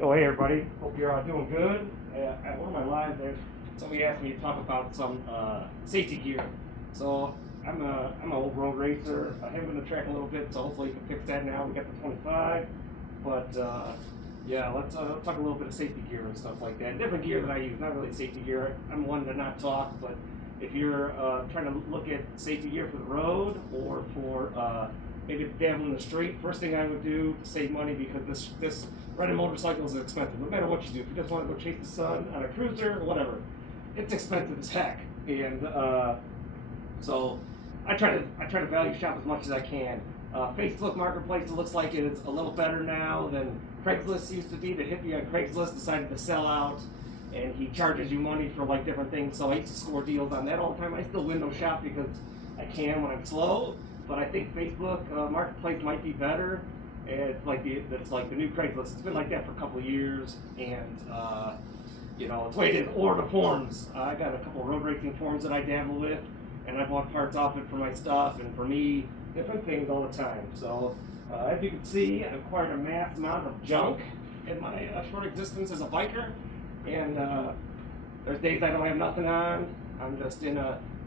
Oh, hey everybody. Hope you're doing good. At one of my lives there, somebody asked me to talk about some safety gear. So I'm an old road racer. I have been on the track a little bit, so hopefully you can fix that now. We got the 25, but yeah, let's talk a little bit of safety gear and stuff like that. Different gear that I use, not really safety gear. I'm one to not talk, but if you're trying to look at safety gear for the road or for maybe dabble in the street, first thing I would do to save money, because this riding motorcycles is expensive. No matter what you do, if you just want to go chase the sun on a cruiser or whatever, it's expensive as heck. And so I try to value shop as much as I can. Facebook Marketplace, it looks like it is a little better now than Craigslist used to be. The hippie on Craigslist decided to sell out, and he charges you money for like different things. So I used to score deals on that all the time. I still window shop because I can when I'm slow, but I think Facebook Marketplace might be better. It's like the new Craigslist. It's been like that for a couple of years, and it's the way it is. Or the forums. I got a couple of road racing forums that I dabble with, and I bought parts off it for my stuff and for me, different things all the time. So as you can see, I've acquired a mass amount of junk in my short existence as a biker, and there's days I don't have nothing on. I'm just in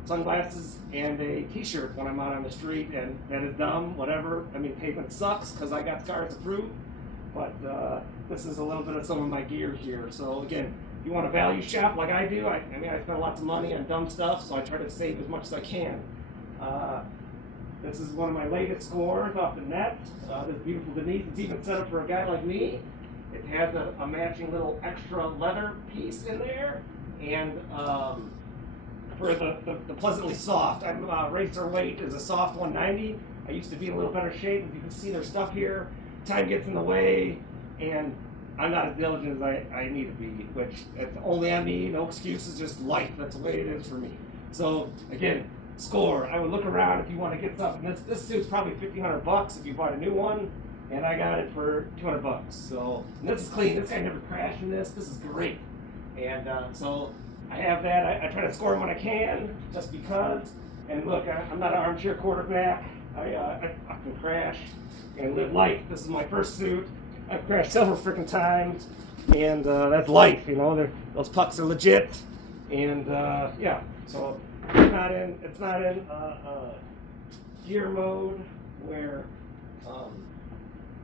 sunglasses and a t-shirt when I'm out on the street, and that is dumb, whatever. I mean, pavement sucks because I got scars to prove, but this is a little bit of some of my gear here. So again, if you want to value shop like I do, I spend lots of money on dumb stuff, so I try to save as much as I can. This is one of my latest scores off the net. This beautiful Denise. It's even set up for a guy like me. It has a matching little extra leather piece in there, and for the pleasantly soft. I'm racer weight is a soft 190. I used to be in a little better shape. As you can see, there's stuff here. Time gets in the way, and I'm not as diligent as I need to be, which it's only on me. No excuses, just life. That's the way it is for me. So again, score. I would look around if you want to get stuff. And this suit's probably $1,500 if you bought a new one, and I got it for $200. So and this is clean. This guy never crashed in this. This is great. And so I have that. I try to score them when I can, just because. And look, I'm not an armchair quarterback. I can crash and live life. This is my first suit. I've crashed several freaking times, and that's life. Those pucks are legit. And yeah, so it's not in gear mode where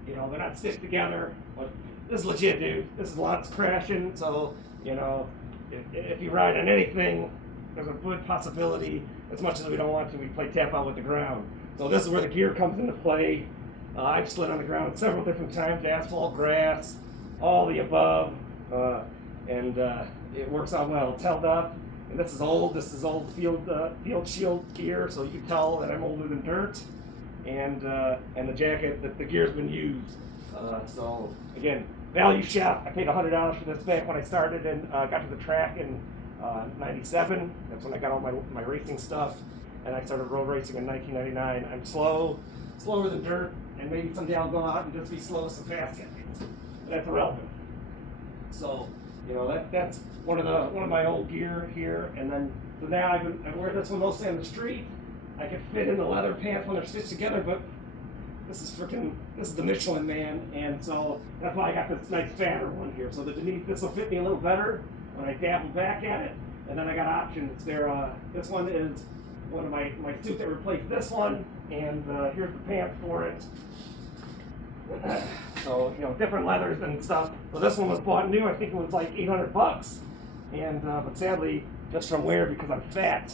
they're not stitched together. But this is legit, dude. This is lots crashing. So if you ride on anything, there's a good possibility, as much as we don't want to, we play tap out with the ground. So this is where the gear comes into play. I've slid on the ground several different times, asphalt, grass, all the above, and it works out well. It's held up, and this is old field shield gear, so you can tell that I'm older than dirt, and the jacket, the gear's been used. So again, value shop. I paid $100 for this back when I started and got to the track in '97. That's when I got all my racing stuff, and I started road racing in 1999. I'm slower than dirt, and maybe someday I'll go out and just be slow as some fast guys. That's irrelevant. So that's one of my old gear here, and then so now I wear this one mostly on the street. I can fit in the leather pants when they're stitched together, but this is the Michelin Man, and so that's why I got this nice fatter one here. So this will fit me a little better when I dabble back at it. And then I got options there. This one is one of my suit that replaced this one, and here's the pants for it. So different leathers and stuff. So this one was bought new. I think it was like $800, and but sadly, just from wear, because I'm fat,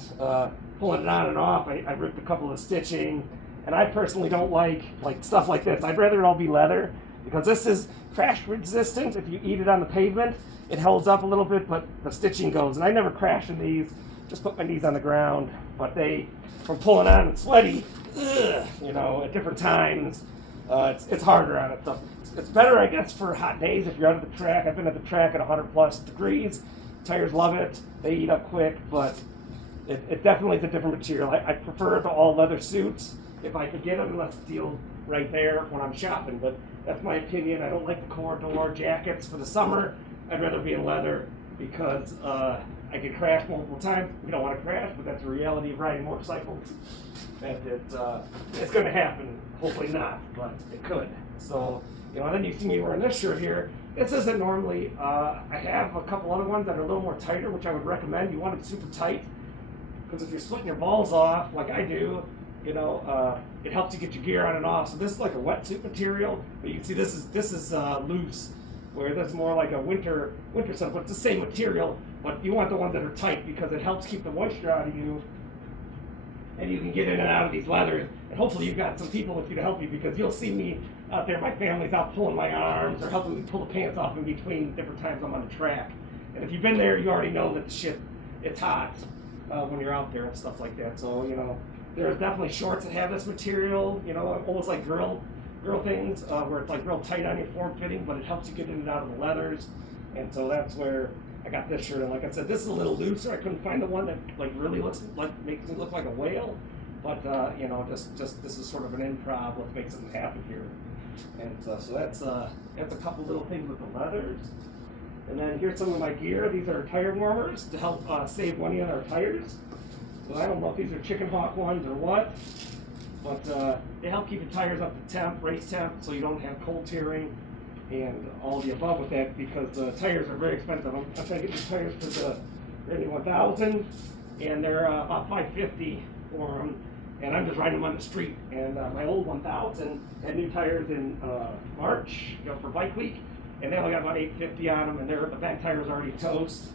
pulling it on and off, I ripped a couple of stitching. And I personally don't like stuff like this. I'd rather it all be leather, because this is crash resistant. If you eat it on the pavement, it holds up a little bit, but the stitching goes. And I never crash in these. Just put my knees on the ground. But from pulling on and sweaty, at different times, it's harder on it. So it's better, I guess, for hot days if you're out at the track. I've been at the track at 100+ degrees. Tires love it. They eat up quick, but it definitely is a different material. I prefer the all leather suits if I could get them. Let's deal right there when I'm shopping, but that's my opinion. I don't like the corridor jackets for the summer. I'd rather be in leather, because I could crash multiple times. We don't want to crash, but that's the reality of riding motorcycles. And it's going to happen. Hopefully not, but it could. So, and then you see me wearing this shirt here. this isn't normally, I have a couple other ones that are a little more tighter, which I would recommend. You want it super tight, because if you're splitting your balls off, like I do, you know, it helps you get your gear on and off. So this is like a wetsuit material, but you can see this is loose, where this is more like a winter stuff, but it's the same material, but you want the ones that are tight because it helps keep the moisture out of you, and you can get in and out of these leathers. And hopefully you've got some people with you to help you, because you'll see me out there, my family's out pulling my arms or helping me pull the pants off in between different times I'm on the track. And if you've been there, you already know that the shit, it's hot when you're out there and stuff like that. So, you know, there's definitely shorts that have this material, you know, almost like girl things, where it's like real tight on your form fitting, but it helps you get in and out of the leathers. And so that's where I got this shirt. And like I said, this is a little looser. I couldn't find the one that like really looks like, makes me look like a whale. But you know, just this is sort of an improv. Let's make something happen here. And so that's a couple little things with the leathers. And then here's some of my gear. These are tire warmers to help save money on our tires. So I don't know if these are Chicken Hawk ones or what, but they help keep your tires up to temp, race temp, so you don't have cold tearing and all the above with that, because the tires are very expensive. I'm trying to get these tires for the Randy 1000, and they're about $550 for them. And I'm just riding them on the street. And my old 1000 had new tires in March, you know, for bike week, and they only got about $850 on them, and the back tire is already toast.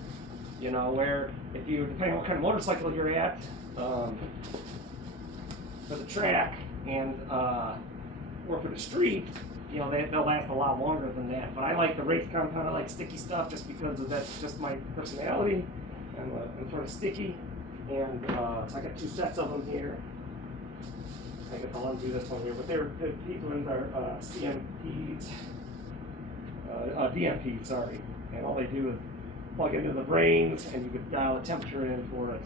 You know, where if you, depending on what kind of motorcycle you're at, for the track and or for the street, you know, they'll last a lot longer than that. But I like the race compound. I like sticky stuff just because of that's just my personality. I'm sort of sticky, and so I got two sets of them here. I guess I'll undo this one here, but these ones are CMPs, DMPs, sorry. And all they do is plug into the brains, and you could dial the temperature in for it.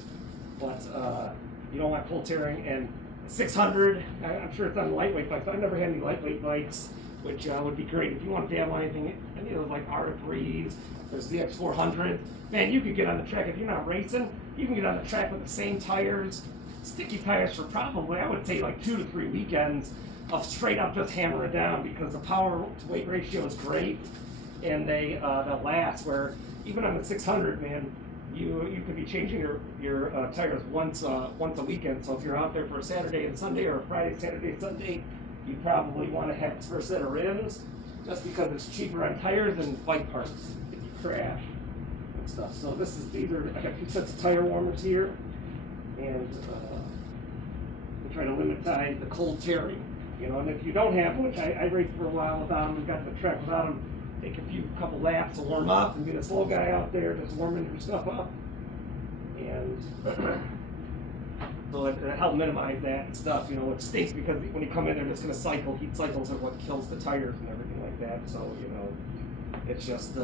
But you don't want cold tearing. And 600, I'm sure it's on lightweight bikes. I've never had any lightweight bikes, which would be great if you want to dabble anything. Any of those like Arctic Breeze, there's the X400. Man, you could get on the track if you're not racing. You can get on the track with the same tires, sticky tires, for probably, I would say, like 2 to 3 weekends of straight up just hammer it down, because the power to weight ratio is great, and they'll last. Where even on the 600, man, you could be changing your tires once a weekend. So if you're out there for a Saturday and Sunday, or a Friday, Saturday, Sunday, you probably want to have a spare set of rims, just because it's cheaper on tires than bike parts if you crash and stuff. So I got 2 sets of tire warmers here, and we try to limit the cold tearing. You know, and if you don't have them, which I raced for a while without them, got to the track without them, take a couple laps to warm up, and be the slow guy out there just warming your stuff up. And so it helped minimize that and stuff, you know, which stinks, because when you come in, they're just going to cycle. Heat cycles are what kills the tires and everything like that. So, you know, it's just,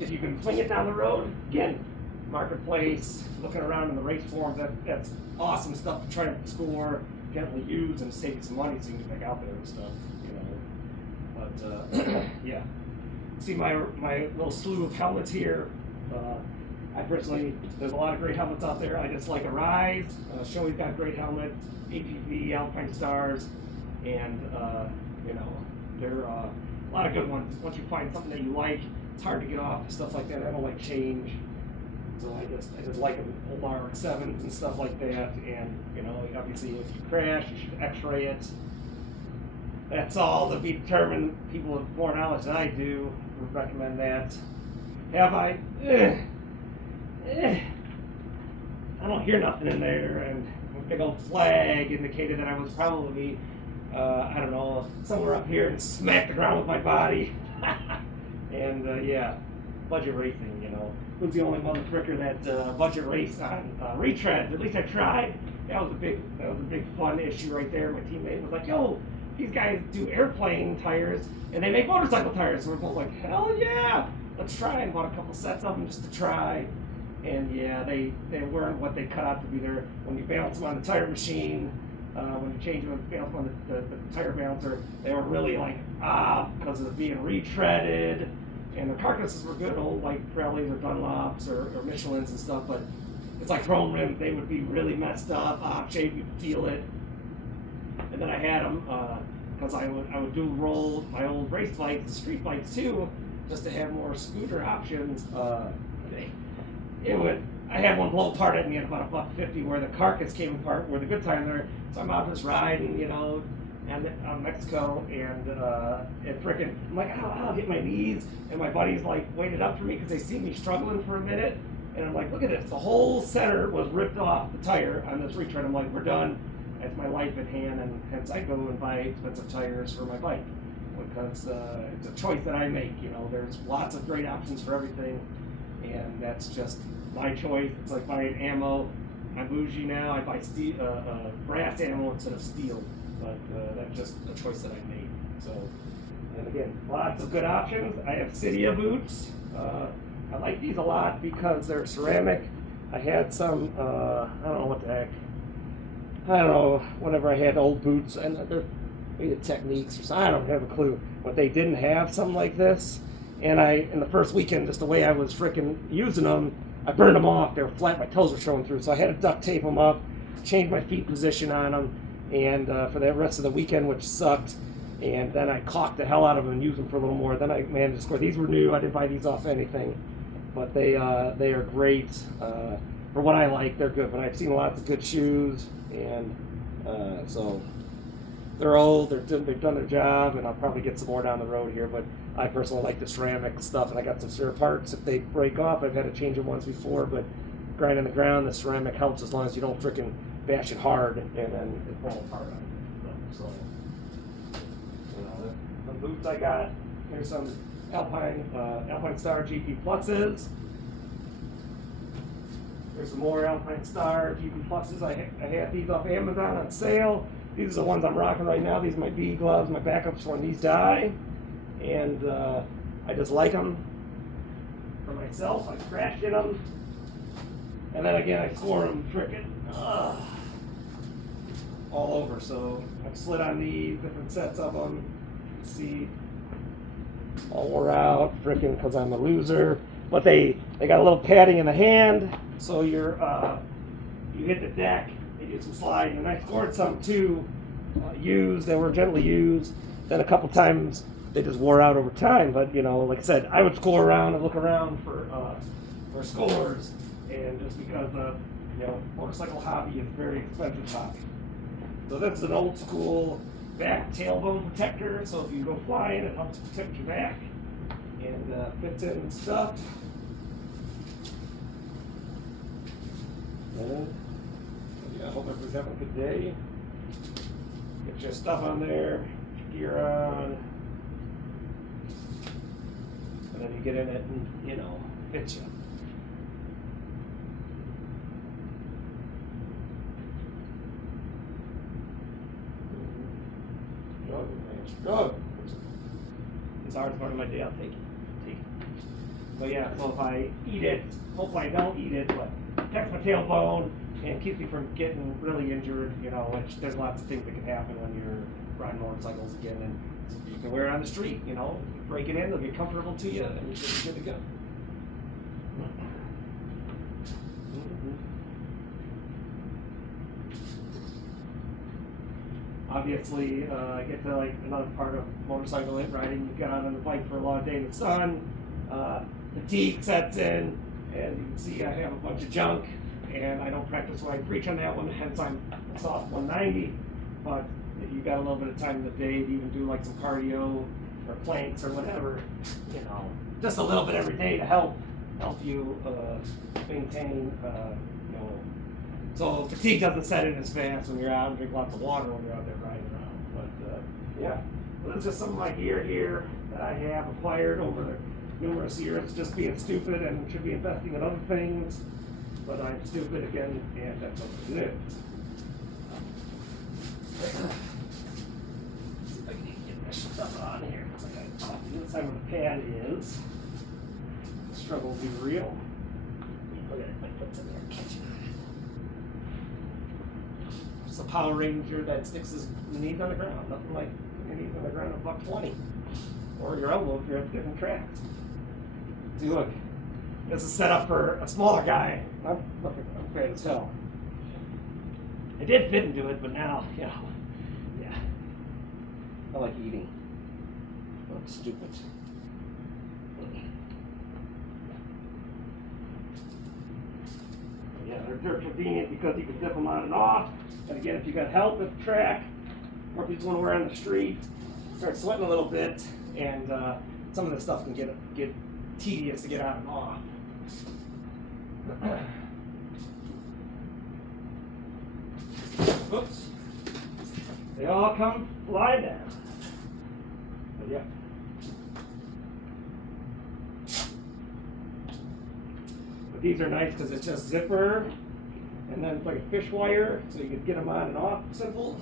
if you can fling it down the road, again, marketplace, looking around in the race forums, that's awesome stuff to try to score, gently use, and save some money so you can get back out there and stuff, you know. But, yeah. See my little slew of helmets here. I personally, there's a lot of great helmets out there. I just like a Rise. Shoei's got great helmets, APV, Alpine Stars, and you know, there are a lot of good ones. Once you find something that you like, it's hard to get off and stuff like that. I don't like change, so I just like them, Omar X7s and stuff like that. And you know, obviously, if you crash, you should X-ray it. That's all to be determined. People with more knowledge than I do would recommend that. Have I? I don't hear nothing in there, and a big old flag indicated that I was probably, I don't know, somewhere up here and smacked the ground with my body. And yeah, budget racing, you know. Who's the only motherfucker that budget raced on retreads? At least I tried. That was a big fun issue right there. My teammate was like, "Yo, these guys do airplane tires and they make motorcycle tires." So we're both like, "Hell yeah, let's try." And bought a couple sets of them just to try. And yeah, they weren't what they cut out to be. There when you balance them on the tire machine, when you change them and balance them on the tire balancer, they were really like because of being retreaded. And the carcasses were good, old like Pirellis or Dunlops or Michelins and stuff, but it's like chrome rims. They would be really messed up, shape, you could feel it. And then I had them because I would do roll my old race bikes, street bikes too, just to have more scooter options, I had one blow apart at me at about $1.50 where the carcass came apart, where the good time there. So I'm out just riding, and Mexico, and frickin', I'm like, I'll hit my knees, and my buddies like waited up for me because they see me struggling for a minute, and I'm like, look at this, the whole center was ripped off the tire on this retread. I'm like, we're done. That's my life at hand, and hence I go and buy expensive tires for my bike because it's a choice that I make. There's lots of great options for everything, and that's just my choice. It's like buying ammo. I'm bougie now. I buy brass ammo instead of steel, but that's just a choice that I made. So, and again, lots of good options. I have Cydia boots. I like these a lot because they're ceramic. I had some, I don't know what the heck. I don't know, whenever I had old boots, and they're maybe Techniques or something, I don't have a clue. But they didn't have something like this. And in the first weekend, just the way I was freaking using them, I burned them off. They were flat, my toes were showing through. So I had to duct tape them up, change my feet position on them, and for the rest of the weekend, which sucked. And then I caulked the hell out of them and used them for a little more. Then I managed to score. These were new. I didn't buy these off anything. But they are great. For what I like, they're good. But I've seen lots of good shoes, and so they're old. They've done their job, and I'll probably get some more down the road here. But I personally like the ceramic stuff, and I got some spare parts. If they break off, I've had to change them once before, but grinding the ground, the ceramic helps as long as you don't frickin' bash it hard, and then it falls apart on you. So, the boots I got. Here's some Alpine Star GP Pluses. There's some more Alpine Star GP Pluses. I had these off Amazon on sale. These are the ones I'm rocking right now. These are my bee gloves, my backups for when these die. And I just like them for myself. I scratched in them. And then again, I score them frickin' all over. So I've slid on these, different sets of them. You can see all wore out, frickin' because I'm a loser. But they got a little padding in the hand, so you hit the deck, they do some sliding. And I scored some too, used, they were gently used. Then a couple times they just wore out over time. But like I said, I would score around and look around for scores, and just because motorcycle hobby is a very expensive hobby. So that's an old school back tailbone protector. So if you go flying, it helps protect your back, and fits in stuff. And I hope everybody's having a good day. Get your stuff on there, gear on, and then you get in it and hits you. Good. It's always part of my day. I'll take it. But yeah, so if I eat it, hopefully I don't eat it, but protects my tailbone and keeps me from getting really injured. Which there's lots of things that can happen when you're riding motorcycles again, and you can wear it on the street. Break it in, they'll get comfortable to you, and you're good to go. Obviously, I get to another part of motorcycle riding. You get out on the bike for a long day in the sun. Fatigue sets in, and you can see I have a bunch of junk, and I don't practice what I preach on that one. Hence, I'm a soft 190. But if you got a little bit of time in the day to even do some cardio or planks or whatever, just a little bit every day to help you maintain. So fatigue doesn't set in as fast when you're out, and drink lots of water when you're out there riding around. But yeah, well, this is just some of my gear here that I have acquired over the numerous years, just being stupid and should be investing in other things. But I'm stupid again, and that's what it is. Let's see if I can get this stuff on here. Looks like I talked the inside where the pad is. The struggle will be real. Look at it, my foot's in there catching on it. It's a Power Ranger that sticks his knees on the ground. Nothing like your knees on the ground at $120. Or your elbow if you're at different tracks. See, look. This is set up for a smaller guy. I'm afraid as hell. I did fit into it, but now, yeah. I like eating. I'm stupid. dirt convenient because you can zip them on and off. And again, if you got help at the track, or if you just want to wear on the street, start sweating a little bit, and some of this stuff can get tedious to get on and off. Oops. They all come flying down. But yeah. But these are nice because it's just zipper, and then it's like a fish wire, so you can get them on and off simple.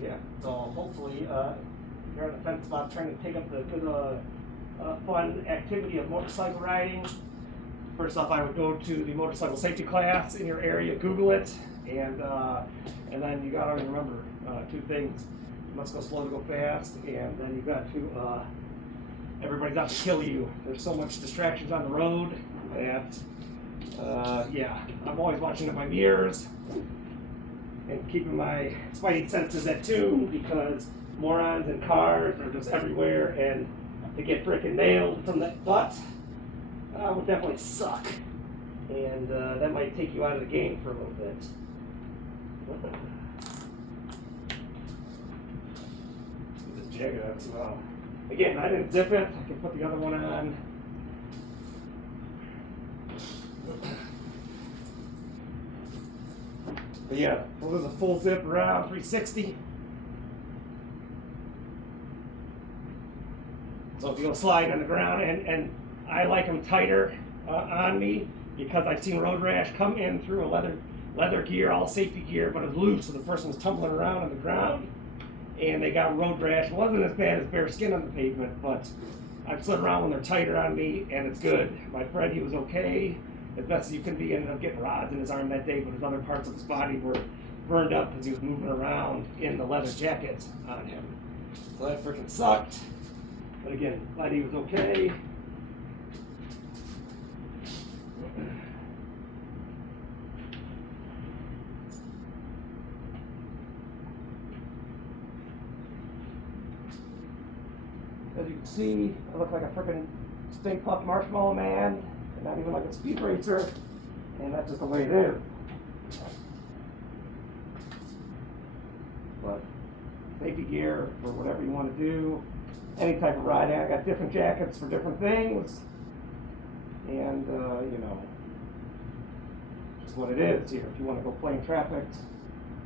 Yeah, so hopefully you're on the fence about trying to take up the good fun activity of motorcycle riding. First off, I would go to the motorcycle safety class in your area, Google it, and then you gotta remember two things. You must go slow to go fast, and then you got to, everybody's out to kill you. There's so much distractions on the road that, yeah, I'm always watching at my mirrors and keeping my spidey senses at tune, because morons and cars are just everywhere, and to get frickin' nailed from that butt would definitely suck, and that might take you out of the game for a little bit. This jacket, that's again, I didn't zip it. I can put the other one on. But yeah, well, there's a full zip around 360. So if you go sliding on the ground, and I like them tighter on me, because I've seen road rash come in through a leather gear, all safety gear, but it's loose, so the person was tumbling around on the ground, and they got road rash. It wasn't as bad as bare skin on the pavement, but I've slid around when they're tighter on me, and it's good. My friend, he was okay, as best as you can be. Ended up getting rods in his arm that day, but his other parts of his body were burned up because he was moving around in the leather jacket on him. So that freaking sucked. But again, glad he was okay. As you can see, I look like a freaking stink puff marshmallow man, and not even like a speed racer, and that's just the way it is. But safety gear for whatever you want to do, any type of riding. I got different jackets for different things, and you know, just what it is here. If you want to go play in traffic,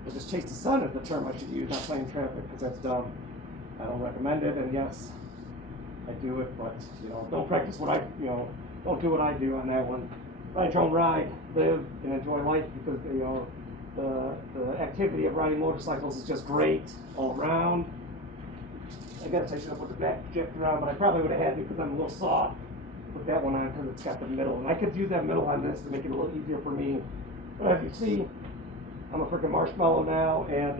or just chase the sun is the term I should use, not play in traffic, because that's dumb. I don't recommend it, and yes, I do it, but you know, don't practice what don't do what I do on that one. Ride your own ride, live and enjoy life, because you know the activity of riding motorcycles is just great all around. I guess I should have put the back jacked around, but I probably would have had to, because I'm a little soft. Put that one on because it's got the middle, and I could use that middle on this to make it a little easier for me. But as you see, I'm a freaking marshmallow now, and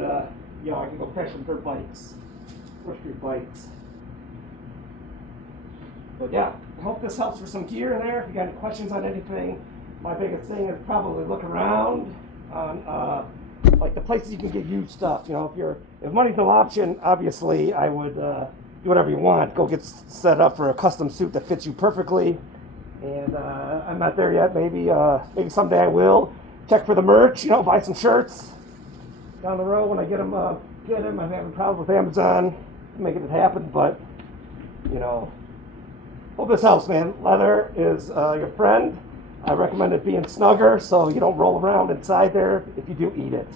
you know, I can go crash some dirt bikes or street bikes. But yeah, I hope this helps for some gear in there. If you got any questions on anything, my biggest thing is probably look around on like the places you can get used stuff. You know, if money's no option, obviously I would do whatever you want. Go get set up for a custom suit that fits you perfectly. And I'm not there yet. Maybe someday I will. Check for the merch. You know, buy some shirts down the road when I get them. I'm having problems with Amazon making it happen, but you know. Hope this helps, man. Leather is your friend. I recommend it being snugger so you don't roll around inside there if you do eat it.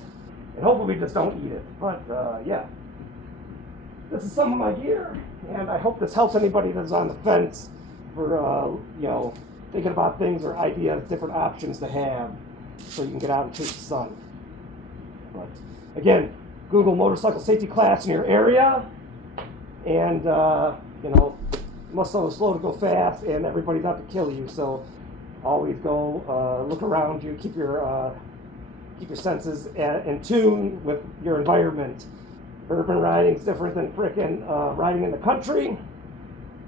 And hopefully we just don't eat it. But yeah, this is some of my gear, and I hope this helps anybody that's on the fence for you know, thinking about things or ideas, different options to have so you can get out and chase the sun. But again, Google motorcycle safety class in your area, and you know, you must go slow to go fast, and everybody's out to kill you. So always go look around you, keep your senses in tune with your environment. Urban riding is different than frickin' riding in the country,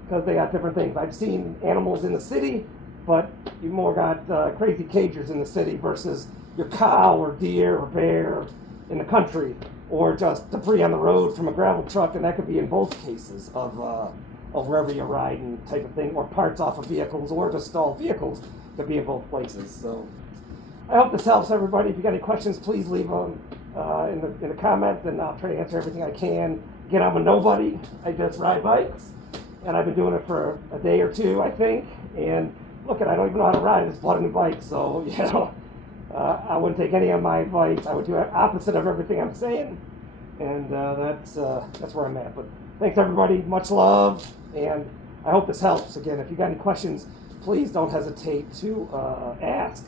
because they got different things. I've seen animals in the city but you more got crazy cagers in the city versus your cow or deer or bear in the country, or just debris on the road from a gravel truck, and that could be in both cases of wherever you're riding type of thing, or parts off of vehicles, or just stalled vehicles could be in both places. So I hope this helps everybody. If you got any questions, please leave them in the comments, and I'll try to answer everything I can. Again, I'm a nobody. I just ride bikes, and I've been doing it for a day or two, I think. And look, I don't even know how to ride. I just bought a new bike, so you know, I wouldn't take any of my advice. I would do the opposite of everything I'm saying, and that's where I'm at. But thanks everybody. Much love, and I hope this helps. Again, if you got any questions, please don't hesitate to ask.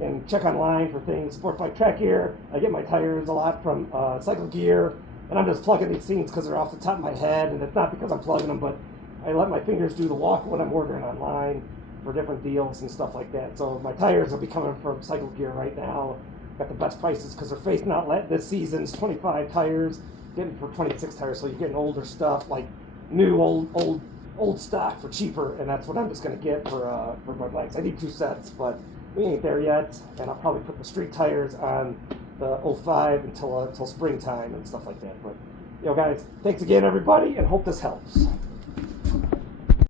And check online for things, sport bike track gear. I get my tires a lot from Cycle Gear, and I'm just plugging these things because they're off the top of my head, and it's not because I'm plugging them, but I let my fingers do the walk when I'm ordering online for different deals and stuff like that. So my tires will be coming from Cycle Gear right now. Got the best prices because they're facing outlet this season's 25 tires, getting for 26 tires, so you're getting older stuff like new old stock for cheaper, and that's what I'm just going to get for my bikes. I need 2 sets, but we ain't there yet, and I'll probably put the street tires on the 05 until springtime and stuff like that. But, you know, guys, thanks again, everybody, and hope this helps.